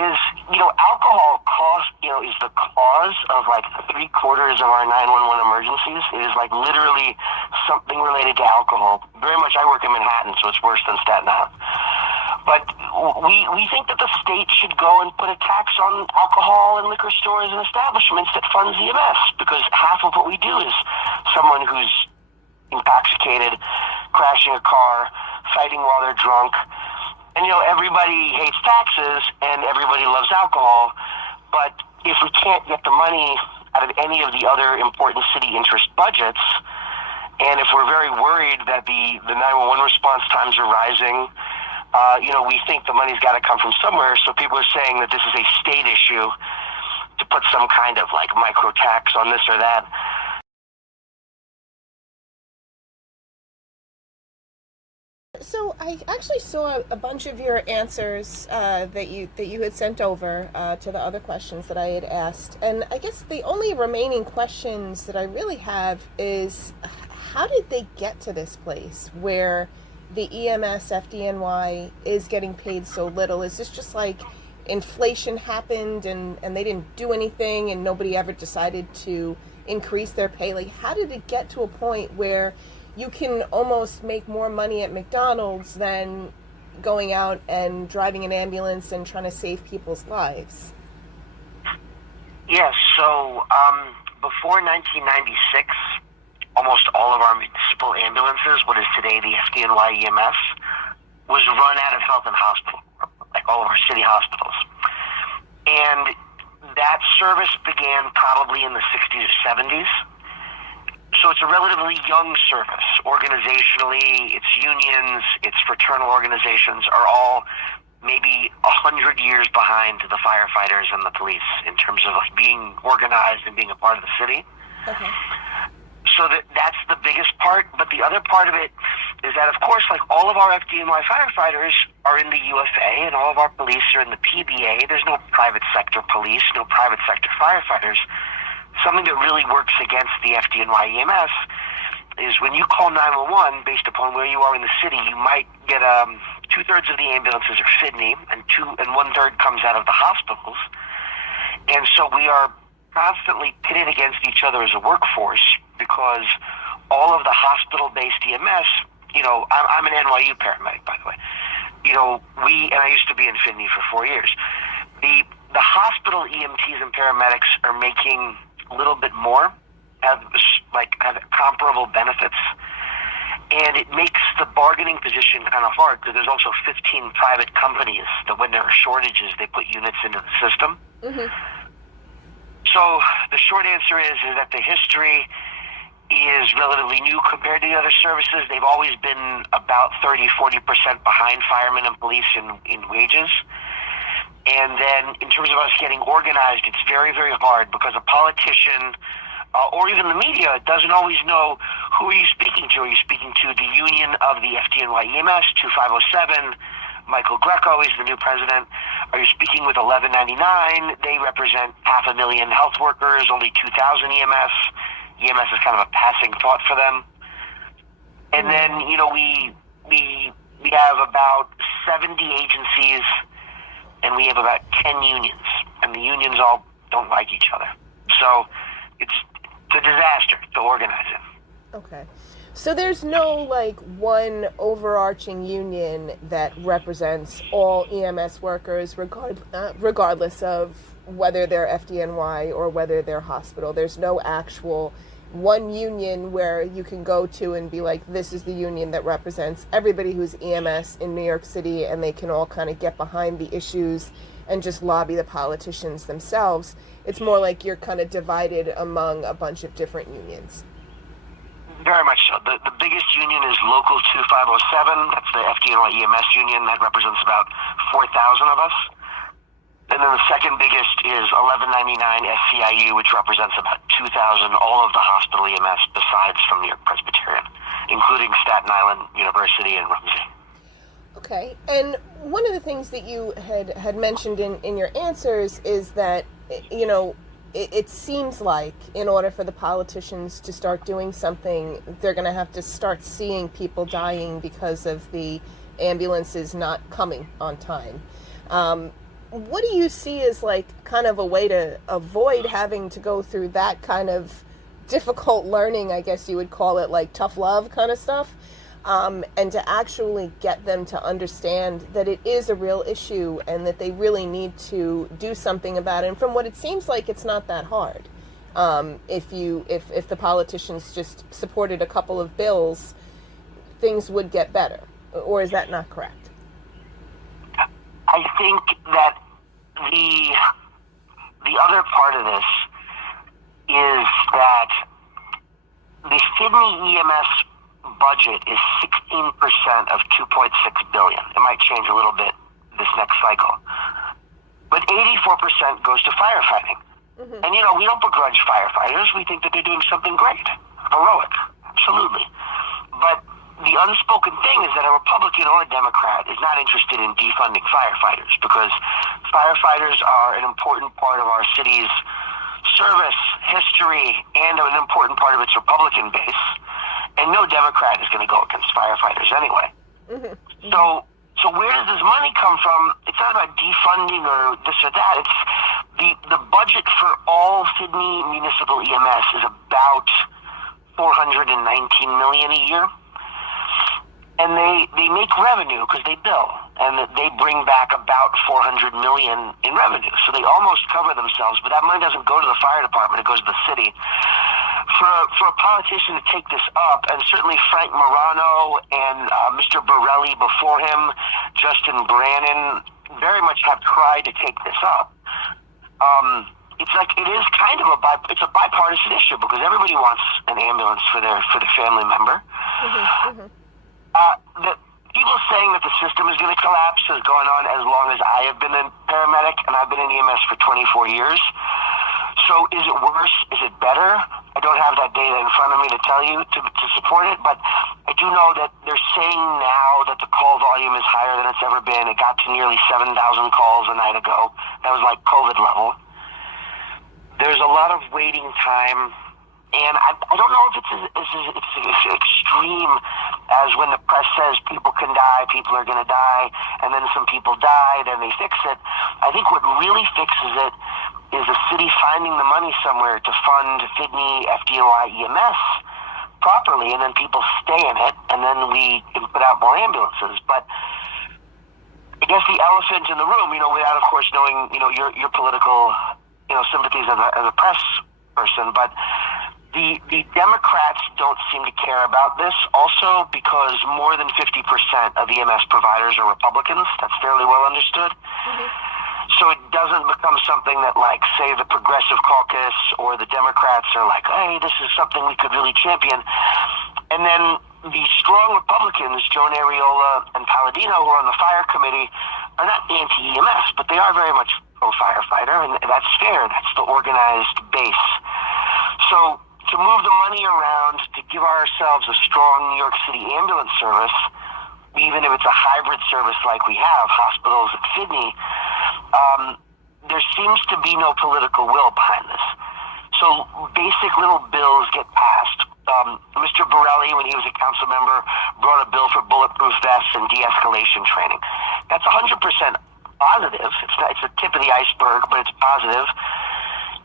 is, alcohol is the cause of like 3/4 of our 911 emergencies. It is like literally something related to alcohol. Very much, I work in Manhattan, so it's worse than Staten Island. But we think that the state should go and put a tax on alcohol and liquor stores and establishments that funds EMS, because half of what we do is someone who's intoxicated, crashing a car, fighting while they're drunk. And, everybody hates taxes and everybody loves alcohol, but if we can't get the money out of any of the other important city interest budgets, and if we're very worried that the 911 response times are rising, we think the money's got to come from somewhere. So people are saying that this is a state issue to put some kind of like micro tax on this or that. So I actually saw a bunch of your answers that you had sent over to the other questions that I had asked, and I guess the only remaining questions that I really have is, how did they get to this place where the EMS FDNY is getting paid so little? Is this just like inflation happened and they didn't do anything and nobody ever decided to increase their pay? Like, how did it get to a point where you can almost make more money at McDonald's than going out and driving an ambulance and trying to save people's lives? Yes, so before 1996, almost all of our municipal ambulances, what is today the FDNY EMS, was run out of Health and Hospital, like all of our city hospitals. And that service began probably in the 60s or 70s. So it's a relatively young service. Organizationally, its unions, its fraternal organizations are all maybe 100 years behind the firefighters and the police in terms of being organized and being a part of the city. Okay. So that's the biggest part. But the other part of it is that, of course, like all of our FDNY firefighters are in the UFA and all of our police are in the PBA. There's no private sector police, no private sector firefighters. Something that really works against the FDNY EMS is when you call 911, based upon where you are in the city, you might get 2/3 of the ambulances are FDNY and 1/3 comes out of the hospitals. And so we are constantly pitted against each other as a workforce, because all of the hospital-based EMS, I'm an NYU paramedic, by the way. I used to be in FDNY for 4 years. The hospital EMTs and paramedics are making a little bit more, have comparable benefits, and it makes the bargaining position kind of hard, because there's also 15 private companies that when there are shortages, they put units into the system. Mm-hmm. So the short answer is that the history is relatively new compared to the other services. They've always been about 30-40% behind firemen and police in wages. And then in terms of us getting organized, it's very, very hard, because a politician or even the media doesn't always know who are you speaking to. Are you speaking to the union of the FDNY EMS, 2507? Michael Greco is the new president. Are you speaking with 1199? They represent 500,000 health workers, only 2,000 EMS. EMS is kind of a passing thought for them. And then, we have about 70 agencies, and we have about 10 unions, and the unions all don't like each other. So it's a disaster to organize it. Okay. So there's no one overarching union that represents all EMS workers, regardless of whether they're FDNY or whether they're hospital. There's no actual one union where you can go to and be like, this is the union that represents everybody who's EMS in New York City, and they can all kind of get behind the issues and just lobby the politicians themselves. It's more like you're kind of divided among a bunch of different unions. Very much so. The biggest union is Local 2507. That's the FDNY EMS union. That represents about 4,000 of us. And then the second biggest is 1199 SCIU, which represents about 2,000, all of the hospital EMS besides from New York Presbyterian, including Staten Island University and Rumsey. Okay. And one of the things that you had mentioned in your answers is that, it seems like in order for the politicians to start doing something, they're going to have to start seeing people dying because of the ambulances not coming on time. what do you see as like kind of a way to avoid having to go through that kind of difficult learning, I guess you would call it, like tough love kind of stuff, and to actually get them to understand that it is a real issue and that they really need to do something about it. And from what it seems like, it's not that hard. If the politicians just supported a couple of bills, things would get better. Or is that not correct? I think that the other part of this is that the Sydney EMS budget is 16% of 2.6 billion. It might change a little bit this next cycle, but 84% goes to firefighting. Mm-hmm. And we don't begrudge firefighters. We think that they're doing something great, heroic, absolutely. But the unspoken thing is that a Republican or a Democrat is not interested in defunding firefighters, because firefighters are an important part of our city's service history and an important part of its Republican base. And no Democrat is going to go against firefighters anyway. Mm-hmm. Mm-hmm. So where does this money come from? It's not about defunding or this or that. It's the budget for all Sydney municipal EMS is about $419 million a year. And they make revenue because they bill, and they bring back about $400 million in revenue. So they almost cover themselves, but that money doesn't go to the fire department; it goes to the city. For a politician to take this up, and certainly Frank Morano and Mr. Borelli before him, Justin Brannan, very much have tried to take this up. It's like it is kind of it's a bipartisan issue because everybody wants an ambulance for their family member. Mm-hmm, mm-hmm. The people saying that the system is going to collapse has gone on as long as I have been a paramedic, and I've been in EMS for 24 years. So is it worse? Is it better? I don't have that data in front of me to tell you to support it, but I do know that they're saying now that the call volume is higher than it's ever been. It got to nearly 7,000 calls a night ago. That was like COVID level. There's a lot of waiting time. And I don't know if it's as extreme as when the press says people can die, people are going to die, and then some people die, then they fix it. I think what really fixes it is the city finding the money somewhere to fund Sydney FDNY EMS properly, and then people stay in it, and then we can put out more ambulances. But I guess the elephant in the room, without of course knowing, your political, sympathies as a press person, but the Democrats don't seem to care about this also because more than 50% of EMS providers are Republicans. That's fairly well understood. Mm-hmm. So it doesn't become something that, like, say, the Progressive Caucus or the Democrats are like, hey, this is something we could really champion. And then the strong Republicans, Joan Ariola and Palladino, who are on the fire committee, are not anti-EMS, but they are very much pro-firefighter, and that's fair. That's the organized base. So to move the money around, to give ourselves a strong New York City ambulance service, even if it's a hybrid service like we have, hospitals at Sydney, there seems to be no political will behind this. So basic little bills get passed. Mr. Borelli, when he was a council member, brought a bill for bulletproof vests and de-escalation training. That's 100% positive. It's a tip of the iceberg, but it's positive.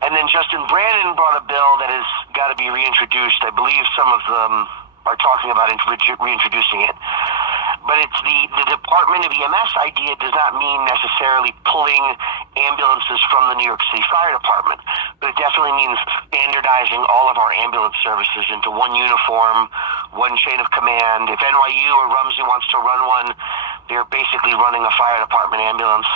And then Justin Brannan brought a bill that has got to be reintroduced. I believe some of them are talking about reintroducing it. But it's the Department of EMS idea does not mean necessarily pulling ambulances from the New York City Fire Department. But it definitely means standardizing all of our ambulance services into one uniform, one chain of command. If NYU or Rumsey wants to run one, they're basically running a fire department ambulance.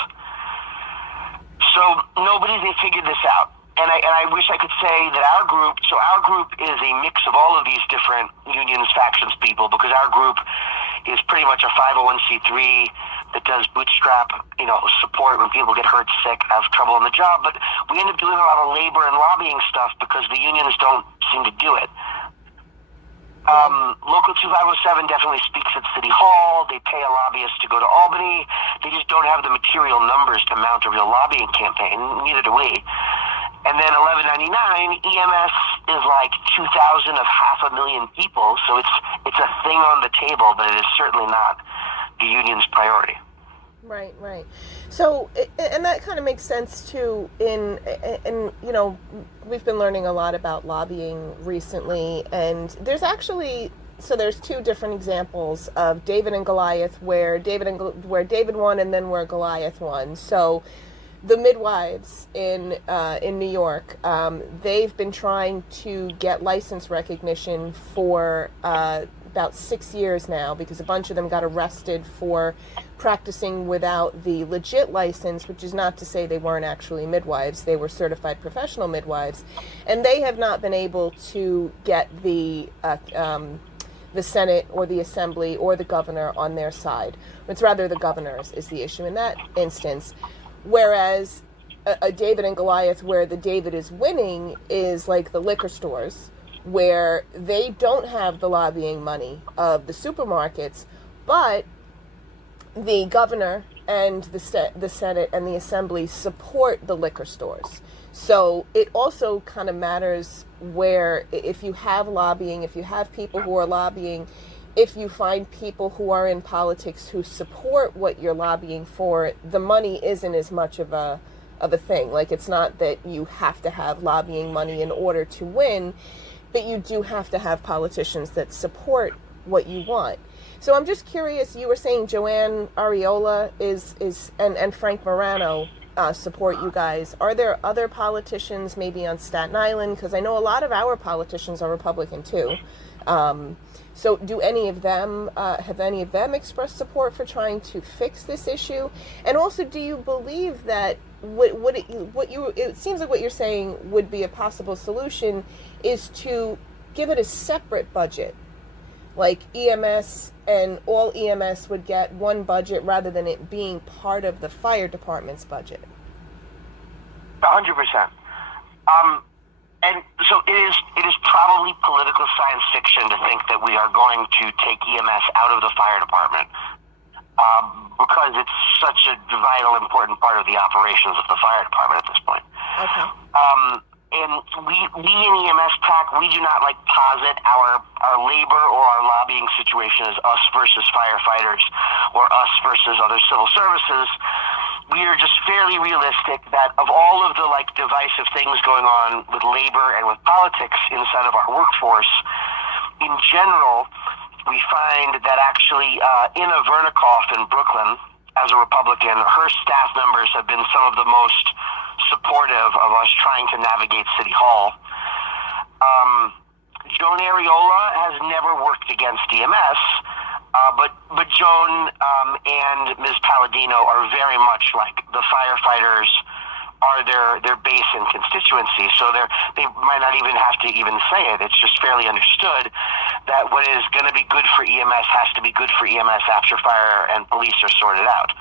So they figured this out. And I wish I could say that our group is a mix of all of these different unions, factions, people, because our group is pretty much a 501c3 that does bootstrap, support when people get hurt, sick, have trouble on the job. But we end up doing a lot of labor and lobbying stuff because the unions don't seem to do it. Local 2507 definitely speaks at City Hall. They pay a lobbyist to go to Albany. They just don't have the material numbers to mount a real lobbying campaign. Neither do we. And then 1199, EMS is like 2,000 of 500,000 people, so it's a thing on the table, but it is certainly not the union's priority. Right, right. So, and that kind of makes sense too. You know, we've been learning a lot about lobbying recently, and there's two different examples of David and Goliath, where David won, and then where Goliath won. So, the midwives in New York, they've been trying to get license recognition for about 6 years now, because a bunch of them got arrested for practicing without the legit license, which is not to say they weren't actually midwives. They were certified professional midwives, and they have not been able to get the Senate or the Assembly or the governor on their side. It's rather the governors is the issue in that instance. Whereas a David and Goliath, where the David is winning, is like the liquor stores, where they don't have the lobbying money of the supermarkets, but the governor and the Senate and the Assembly support the liquor stores. So it also kind of matters where, if you have lobbying, if you have people who are lobbying, if you find people who are in politics who support what you're lobbying for, the money isn't as much of a thing. Like, it's not that you have to have lobbying money in order to win, but you do have to have politicians that support what you want. So I'm just curious, you were saying Joanne Ariola and Frank Morano support you guys. Are there other politicians maybe on Staten Island? Because I know a lot of our politicians are Republican too. So do any of them, have any of them expressed support for trying to fix this issue? And also, do you believe that it seems like what you're saying would be a possible solution is to give it a separate budget? Like EMS, and all EMS would get one budget rather than it being part of the fire department's budget. 100%. And so it is probably political science fiction to think that we are going to take EMS out of the fire department, because it's such a vital, important part of the operations of the fire department at this point. Okay. And we in EMSPAC, we do not posit our labor or our lobbying situation as us versus firefighters or us versus other civil services. We are just fairly realistic that of all of the divisive things going on with labor and with politics inside of our workforce, in general, we find that actually Ina Vernikoff in Brooklyn, as a Republican, her staff members have been some of the most supportive of us trying to navigate City Hall. Joan Ariola has never worked against EMS, but Joan and Ms. Palladino are very much like the firefighters are their base and constituency, so they might not even have to even say it. It's just fairly understood that what is going to be good for EMS has to be good for EMS after fire and police are sorted out.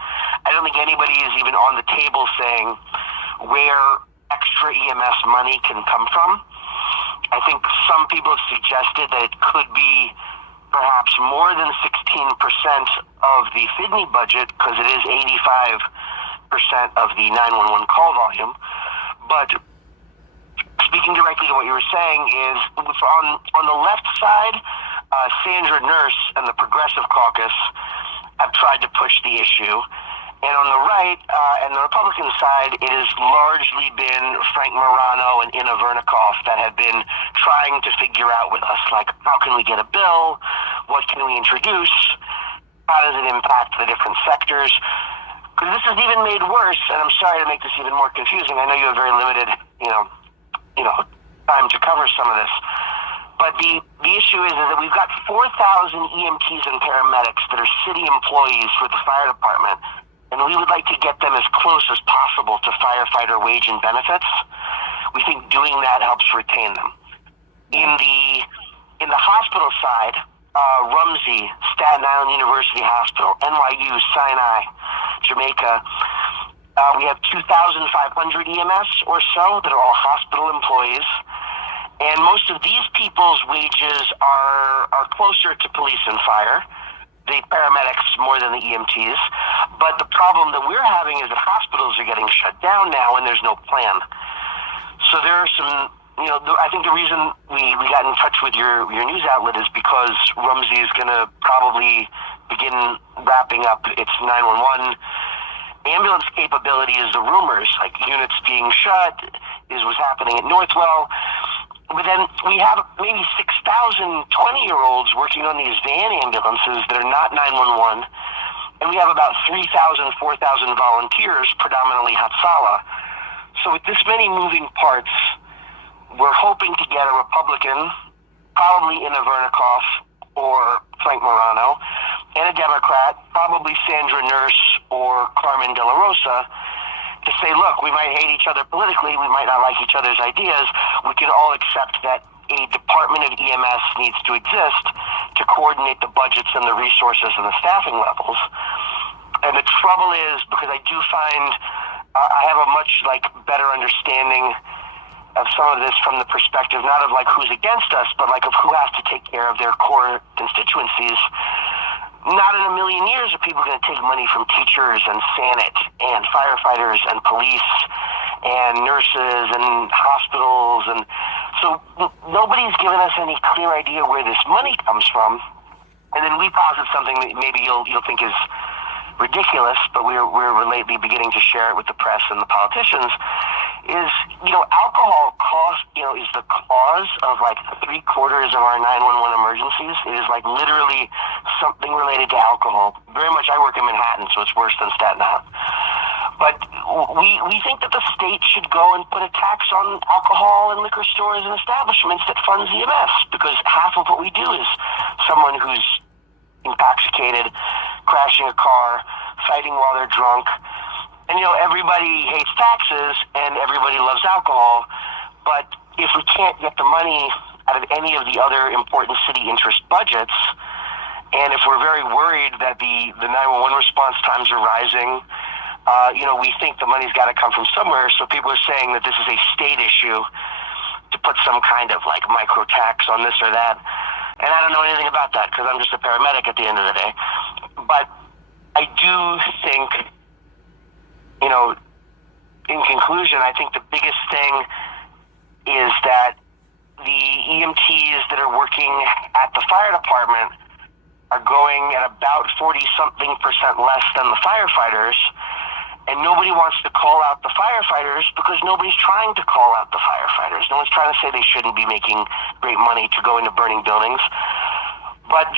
I don't think anybody is even on the table saying where extra EMS money can come from. I think some people have suggested that it could be perhaps more than 16% of the FDNY budget, because it is 85% of the 911 call volume. But speaking directly to what you were saying is, on the left side, Sandra Nurse and the Progressive Caucus have tried to push the issue. And on the right, and the Republican side, it has largely been Frank Morano and Ina Vernikoff that have been trying to figure out with us, how can we get a bill? What can we introduce? How does it impact the different sectors? Because this is even made worse, and I'm sorry to make this even more confusing. I know you have very limited, time to cover some of this. But the issue is that we've got 4,000 EMTs and paramedics that are city employees for the fire department, and we would like to get them as close as possible to firefighter wage and benefits. We think doing that helps retain them. In the hospital side, Rumsey, Staten Island University Hospital, NYU, Sinai, Jamaica, we have 2,500 EMS or so that are all hospital employees. And most of these people's wages are closer to police and fire, the paramedics more than the EMTs. But the problem that we're having is that hospitals are getting shut down now and there's no plan. So there are some, I think the reason we got in touch with your news outlet is because Rumsey is going to probably begin wrapping up its 911 ambulance capability is the rumors, like units being shut is what's happening at Northwell. But then we have maybe 6,000 20-year-olds working on these van ambulances that are not 911. And we have about 3,000, 4,000 volunteers, predominantly Hatsala. So with this many moving parts, we're hoping to get a Republican, probably Inna Vernikov or Frank Morano, and a Democrat, probably Sandra Nurse or Carmen De La Rosa, to say, look, we might hate each other politically, we might not like each other's ideas, we can all accept that a department of EMS needs to exist to coordinate the budgets and the resources and the staffing levels. And the trouble is, because I do find I have a much better understanding of some of this from the perspective not of who's against us, but of who has to take care of their core constituencies. Not in a million years are people going to take money from teachers and Senate and firefighters and police and nurses and hospitals. And so nobody's given us any clear idea where this money comes from. And then we posit something that maybe you'll think is ridiculous, but we're lately beginning to share it with the press and the politicians, is, alcohol cost, is the cause of 3/4 of our 911 emergencies. It is literally something related to alcohol. Very much, I work in Manhattan, so it's worse than Staten Island. But we think that the state should go and put a tax on alcohol and liquor stores and establishments that funds EMS, because half of what we do is someone who's intoxicated, crashing a car, fighting while they're drunk. And, everybody hates taxes and everybody loves alcohol, but if we can't get the money out of any of the other important city interest budgets, and if we're very worried that the 911 response times are rising, we think the money's got to come from somewhere. So people are saying that this is a state issue to put some kind of micro tax on this or that. And I don't know anything about that because I'm just a paramedic at the end of the day. But I do think, in conclusion, I think the biggest thing is that the EMTs that are working at the fire department are going at about 40-something% less than the firefighters, and nobody wants to call out the firefighters because nobody's trying to call out the firefighters. No one's trying to say they shouldn't be making great money to go into burning buildings. But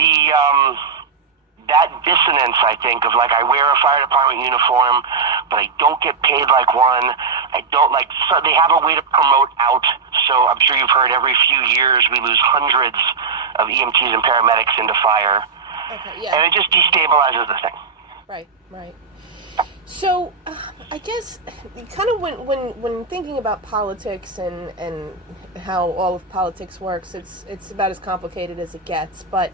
that dissonance, I think, of I wear a fire department uniform, but I don't get paid like one. I don't so they have a way to promote out. So I'm sure you've heard every few years we lose hundreds of EMTs and paramedics into fire. Okay, yeah. And it just destabilizes the thing. Right. So I guess kind of when thinking about politics and how all of politics works, it's about as complicated as it gets. But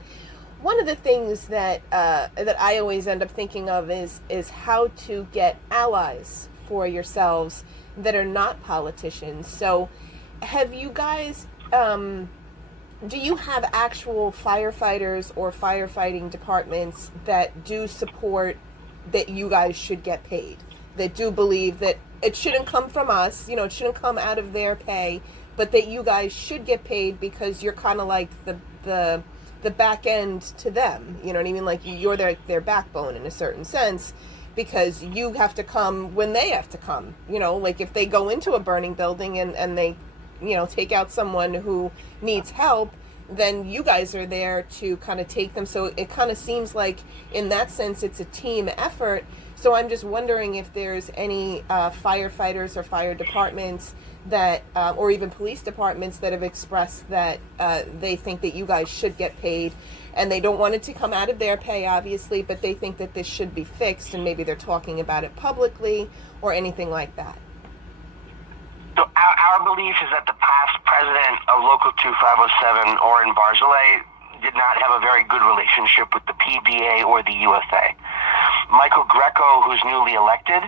one of the things that I always end up thinking of is how to get allies for yourselves that are not politicians. So have you guys, do you have actual firefighters or firefighting departments that do support that you guys should get paid, that do believe that it shouldn't come from us, it shouldn't come out of their pay, but that you guys should get paid because you're kind of like the back end to them, you know what I mean? You're their backbone in a certain sense, because you have to come when they have to come, if they go into a burning building and they, take out someone who needs help, then you guys are there to kind of take them. So it kind of seems like in that sense it's a team effort. So I'm just wondering if there's any firefighters or fire departments that, or even police departments that have expressed that they think that you guys should get paid, and they don't want it to come out of their pay, obviously, but they think that this should be fixed, and maybe they're talking about it publicly or anything like that. So our belief is that the past president of Local 2507, Orrin Barzilay, did not have a very good relationship with the PBA or the UFA. Michael Greco, who's newly elected,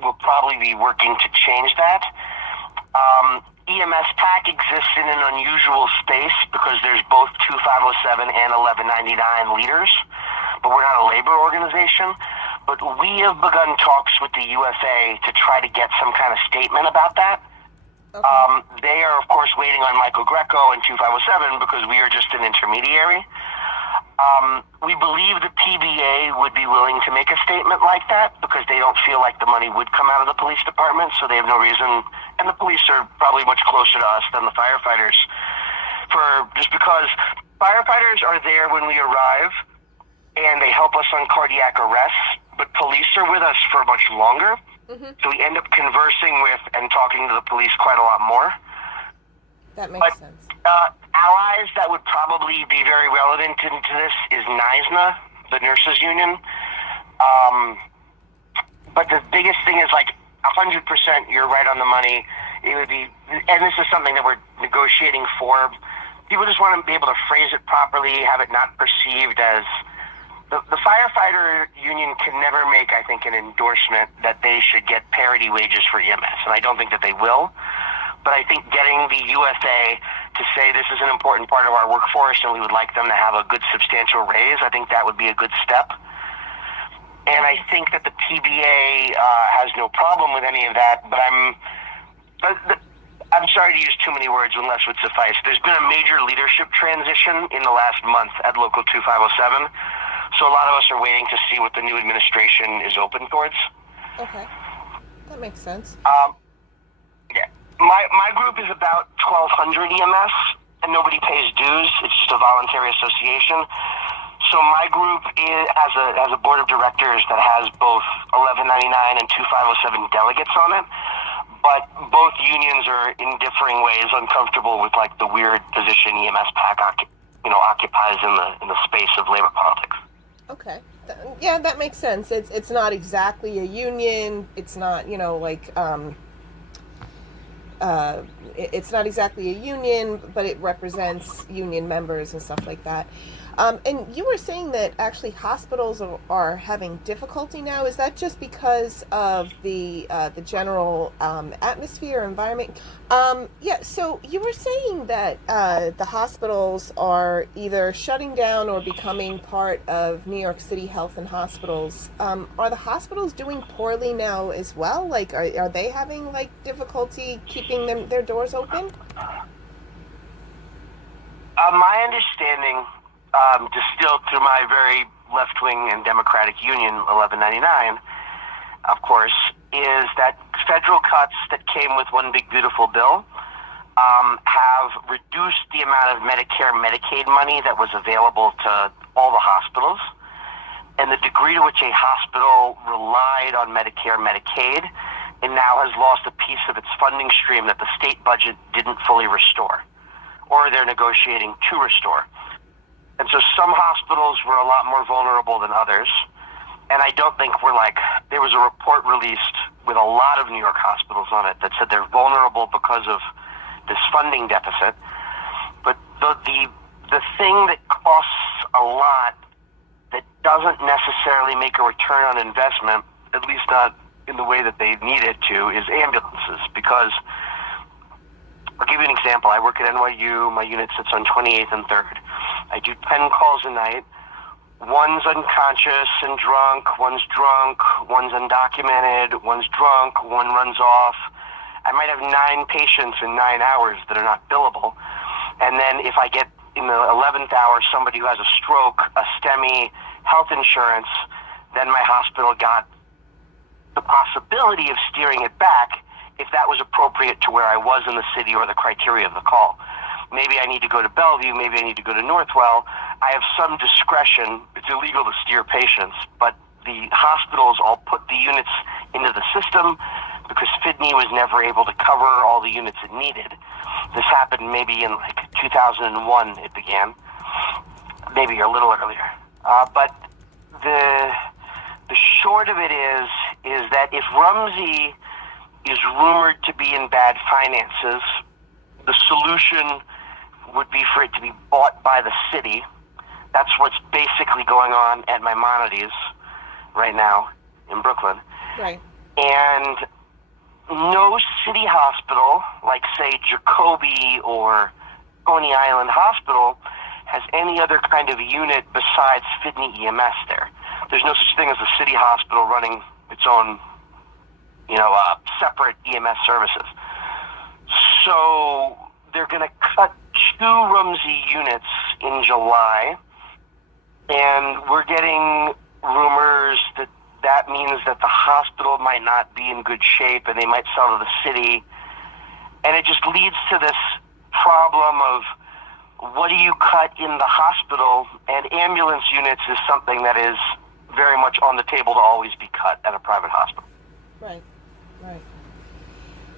will probably be working to change that. EMSPAC exists in an unusual space because there's both 2507 and 1199 leaders, but we're not a labor organization. But we have begun talks with the UFA to try to get some kind of statement about that. Okay. They are, of course, waiting on Michael Greco and 2507 because we are just an intermediary. We believe the PBA would be willing to make a statement like that because they don't feel like the money would come out of the police department, so they have no reason. And the police are probably much closer to us than the firefighters, just because firefighters are there when we arrive and they help us on cardiac arrests, but police are with us for much longer. Mm-hmm. So we end up conversing with and talking to the police quite a lot more. That makes sense. Allies that would probably be very relevant into this is NYSNA, the nurses union. But the biggest thing is 100%, you're right on the money. It would be, and this is something that we're negotiating for. People just want to be able to phrase it properly, have it not perceived as, the firefighter union can never make, I think, an endorsement that they should get parity wages for EMS, and I don't think that they will. But I think getting the UFA to say this is an important part of our workforce and we would like them to have a good substantial raise, I think that would be a good step. And I think that the PBA has no problem with any of that, but I'm sorry to use too many words when less would suffice. There's been a major leadership transition in the last month at Local 2507, so a lot of us are waiting to see what the new administration is open towards. Okay, that makes sense. Yeah. My group is about 1,200 EMS, and nobody pays dues. It's just a voluntary association. So my group has a board of directors that has both 1199 and 2507 delegates on it, but both unions are in differing ways uncomfortable with the weird position EMSPAC occupies in the space of labor politics. Okay. Yeah, that makes sense. It's not exactly a union. It's not, it's not exactly a union, but it represents union members and stuff like that. And you were saying that actually hospitals are having difficulty now. Is that just because of the general atmosphere, environment? Yeah. So you were saying that the hospitals are either shutting down or becoming part of New York City Health and Hospitals. Are the hospitals doing poorly now as well? Are they having difficulty keeping their doors open? My understanding, distilled through my very left-wing and democratic union, 1199, of course, is that federal cuts that came with one big beautiful bill have reduced the amount of Medicare and Medicaid money that was available to all the hospitals. And the degree to which a hospital relied on Medicare and Medicaid and now has lost a piece of its funding stream that the state budget didn't fully restore, or they're negotiating to restore. And so some hospitals were a lot more vulnerable than others. And I don't think there was a report released with a lot of New York hospitals on it that said they're vulnerable because of this funding deficit. But the thing that costs a lot that doesn't necessarily make a return on investment, at least not in the way that they need it to, is ambulances. Because I'll give you an example. I work at NYU. My unit sits on 28th and 3rd. I do 10 calls a night. One's unconscious and drunk, one's undocumented, one's drunk, one runs off. I might have 9 patients in 9 hours that are not billable. And then if I get in the 11th hour somebody who has a stroke, a STEMI, health insurance, then my hospital got the possibility of steering it back if that was appropriate to where I was in the city or the criteria of the call. Maybe I need to go to Bellevue, maybe I need to go to Northwell. I have some discretion. It's illegal to steer patients, but the hospitals all put the units into the system because FDNY was never able to cover all the units it needed. This happened maybe in 2001 it began, maybe a little earlier. But the short of it is that if Rumsey is rumored to be in bad finances, the solution would be for it to be bought by the city. That's what's basically going on at Maimonides right now in Brooklyn. Right. And no city hospital, like say Jacoby or Coney Island Hospital, has any other kind of unit besides FDNY EMS there. There's no such thing as a city hospital running its own, separate EMS services. So they're going to cut 2 Rumsey units in July, And we're getting rumors that that means that the hospital might not be in good shape and they might sell to the city. And it just leads to this problem of what do you cut in the hospital? And ambulance units is something that is very much on the table to always be cut at a private hospital. Right, right.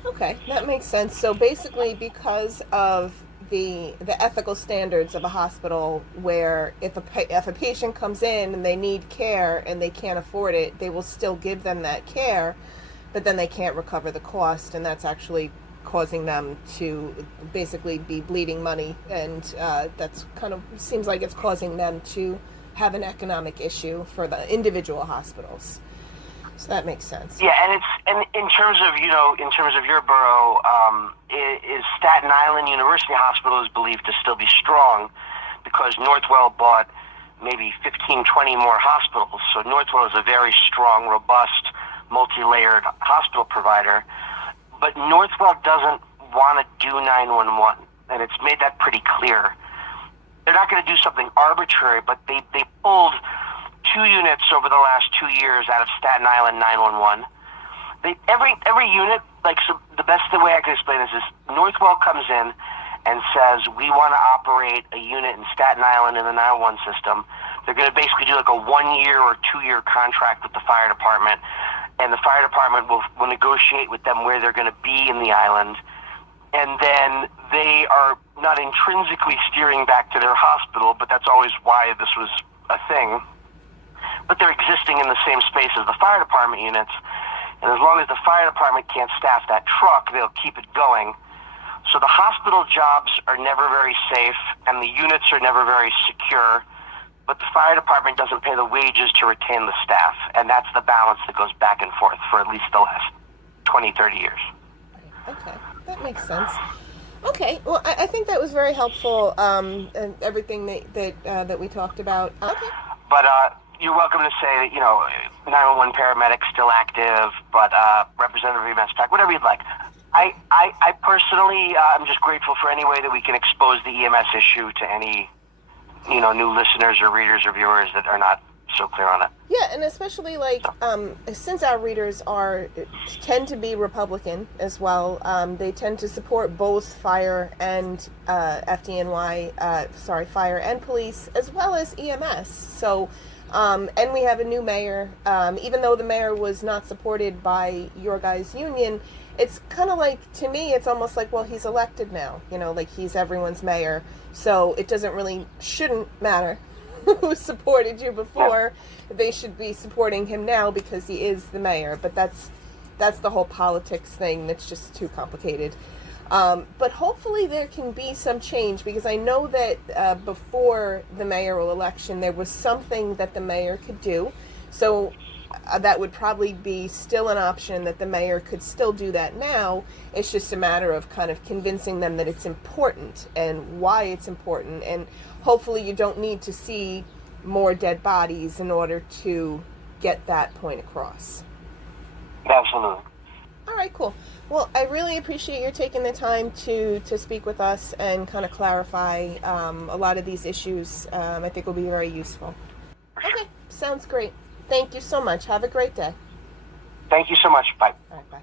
Okay, that makes sense. So basically, because of the ethical standards of a hospital, where if a patient comes in and they need care and they can't afford it, they will still give them that care, but then they can't recover the cost, and that's actually causing them to basically be bleeding money, and that's kind of seems like it's causing them to have an economic issue for the individual hospitals. So that makes sense. Yeah, and in terms of your borough, is Staten Island University Hospital is believed to still be strong because Northwell bought maybe 15, 20 more hospitals. So Northwell is a very strong, robust, multi-layered hospital provider. But Northwell doesn't want to do 911, and it's made that pretty clear. They're not going to do something arbitrary, but they pulled 2 units over the last 2 years out of Staten Island 911. Every unit, so the best way I can explain this is Northwell comes in and says, we want to operate a unit in Staten Island in the 911 system. They're going to basically do like a 1-year or 2-year contract with the fire department, and the fire department will negotiate with them where they're going to be in the island. And then they are not intrinsically steering back to their hospital, but that's always why this was a thing. But they're existing in the same space as the fire department units. And as long as the fire department can't staff that truck, they'll keep it going. So the hospital jobs are never very safe, and the units are never very secure. But the fire department doesn't pay the wages to retain the staff. And that's the balance that goes back and forth for at least the last 20, 30 years. Okay, that makes sense. Okay, well, I think that was very helpful, and everything that we talked about. Okay. But you're welcome to say that, 911 paramedics still active, but Representative EMSPAC, whatever you'd like. I personally, I'm just grateful for any way that we can expose the EMS issue to any, new listeners or readers or viewers that are not so clear on it. Yeah, and especially since our readers tend to be Republican as well, they tend to support both fire and fire and police, as well as EMS. So, and we have a new mayor. Even though the mayor was not supported by your guys' union, it's kind of like, to me, it's almost like, well, he's elected now. He's everyone's mayor. So it shouldn't matter who supported you before. They should be supporting him now because he is the mayor. But that's the whole politics thing that's just too complicated. But hopefully there can be some change, because I know that before the mayoral election there was something that the mayor could do. So that would probably be still an option, that the mayor could still do that now. It's just a matter of kind of convincing them that it's important and why it's important. And hopefully you don't need to see more dead bodies in order to get that point across. Absolutely. All right, cool. Well, I really appreciate your taking the time to speak with us and kind of clarify a lot of these issues. I think will be very useful. Okay, sounds great. Thank you so much. Have a great day. Thank you so much. Bye. All right, bye.